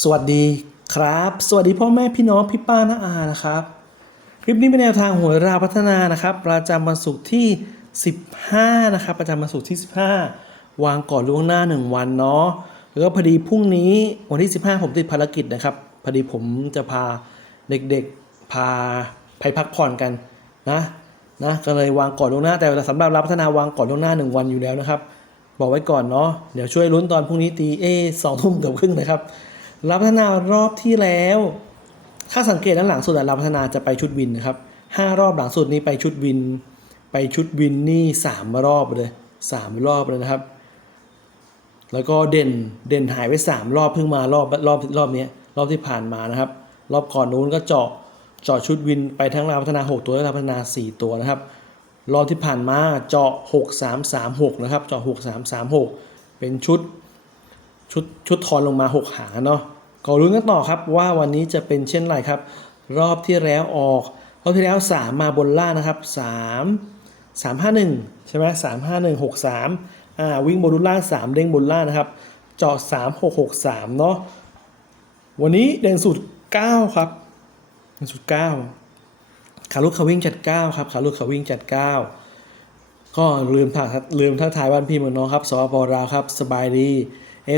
สวัสดีครับ สวัสดีพ่อแม่พี่น้องพี่ป้าน้าอานะครับ คลิปนี้เป็นแนวทางหวยราพัฒนานะครับ ประจำวันศุกร์ที่ 15 นะครับ ประจำวันศุกร์ที่ 15 วางก่อนล่วงหน้า 1 วันเนาะแล้วก็พอดีพรุ่งนี้วันที่ 15 ผมติดภารกิจนะครับ พอดีผมจะพาเด็กๆพาไปพักผ่อนกันนะนะก็เลยวางก่อนล่วงหน้าแต่สำหรับรับพัฒนาวางก่อนล่วงหน้า 1 วันอยู่แล้วนะครับ บอกไว้ก่อนเนาะเดี๋ยวช่วยลุ้นตอนพรุ่งนี้ตีเอสองทุ่มเกือบครึ่งนะครับ รับพัฒนารอบที่แล้ว ถ้าสังเกตด้านหลังสุดอะรับพัฒนาจะไปชุดวินนะครับห้ารอบหลังสุดนี้ไปชุดวิน ไปชุดวินนี่สามรอบเลยสามรอบเลยนะครับ แล้วก็เด่นเด่นหายไปสามรอบเพิ่งมารอบรอบรอบนี้รอบที่ผ่านมานะครับ รอบก่อนนู้นก็เจาะเจาะชุดวินไปทั้งราพัฒนา 6 ตัวและราพัฒนา 4 ตัวนะครับ รอบที่ผ่านมาเจาะ 6 3 3 6 นะครับ เจาะ 6 3 3 6 เป็นชุด ชุดชุดทอนลงมา 6 หางเนาะก็รุ้นกันต่อครับว่าวันนี้จะเป็นเช่นไรครับ รอบที่แล้วออก รอบที่แล้ว 3 มาบนล่างนะครับ 3 3 5 1 ใช่ไหม3 5 1 6 3อ่าวิ่งบนล่าง 3 เด้งบนล่างนะครับ เจาะ3 6 6 3 เนาะวันนี้เด่นสุด 9 ครับเด่นสุด 9 ขาลุกขาวิ่งจัด 9 ครับ ขาลุกขาวิ่งจัด 9 ก็ลืมถ่ายลืมทักทายบ้านพี่เมืองน้องครับสปปลาวครับ สบายดี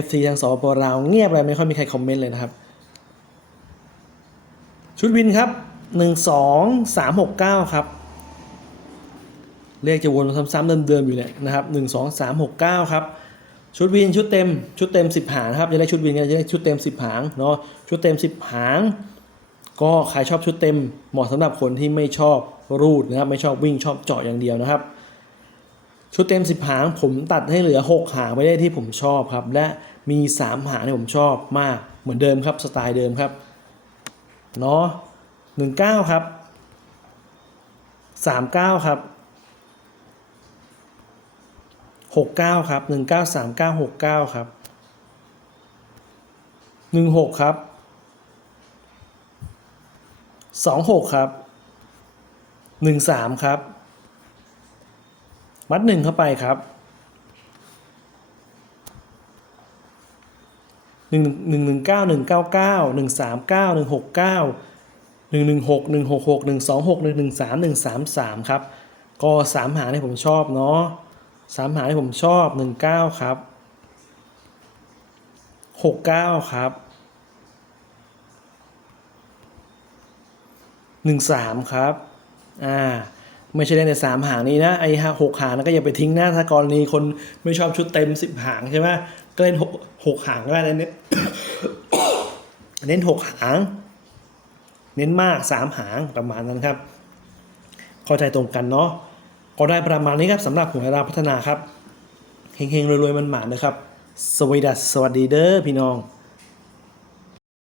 FC ทางสปปลาวเงียบเลยไม่ค่อยมีใครคอมเมนต์เลยนะครับ ชุดวินครับ 1 2 3 6 9 ครับ เลขจะวนซ้ำๆเดิมๆอยู่เนี่ยนะครับ1 2 3 6 9 ครับ ชุดวินชุดเต็มชุดเต็ม 10 หางครับจะได้ชุดวินก็จะได้ชุดเต็ม 10 หางเนาะชุดเต็ม 10 หาง ก็ใครชอบชุดเต็มเหมาะสำหรับคนที่ไม่ชอบรูดนะครับไม่ชอบวิ่งชอบเจาะอย่างเดียวนะครับ ชุดเต็ม 10 หางผมตัดให้เหลือ 6 หางไม่ได้ที่ผมชอบครับ และมี 3 หางที่ผมชอบมากเหมือนเดิมครับสไตล์เดิมครับเนาะ19 ครับ 39 ครับ 69 ครับ 1939 69 ครับ 16 ครับ 26 ครับ 13 ครับ มัดหนึ่งเข้าไปครับหนึ่งหนึ่งหนึ่งเก้าหนึ่งเก้าเก้าหนึ่งสามเก้าหนึ่งหกเก้าหนึ่งหนึ่งหกหนึ่งหกหกหนึ่งสองหกหนึ่งหนึ่งสามหนึ่งสามสามครับก็สามหาที่ผมชอบเนาะสามหาที่ผมชอบหนึ่งเก้าครับหกเก้าครับหนึ่งสามครับ อ่า ไม่ใช่เล่นแต่สามหางนี้นะไอ้หกหางนั้นก็อย่าไปทิ้งนะถ้ากรณีคนไม่ชอบชุดเต็มสิบหางใช่ไหมก็เล่นหกหกหางก็ได้เน้นเน้นหกหาง เน้นมากสามหางประมาณนั้นครับ เข้าใจตรงกันเนาะก็ได้ประมาณนี้ครับสำหรับหัวยราพัฒนาครับเฮงๆรวยๆมันหมานๆนะครับสวัสดีสวัสดีเด้อพี่น้อง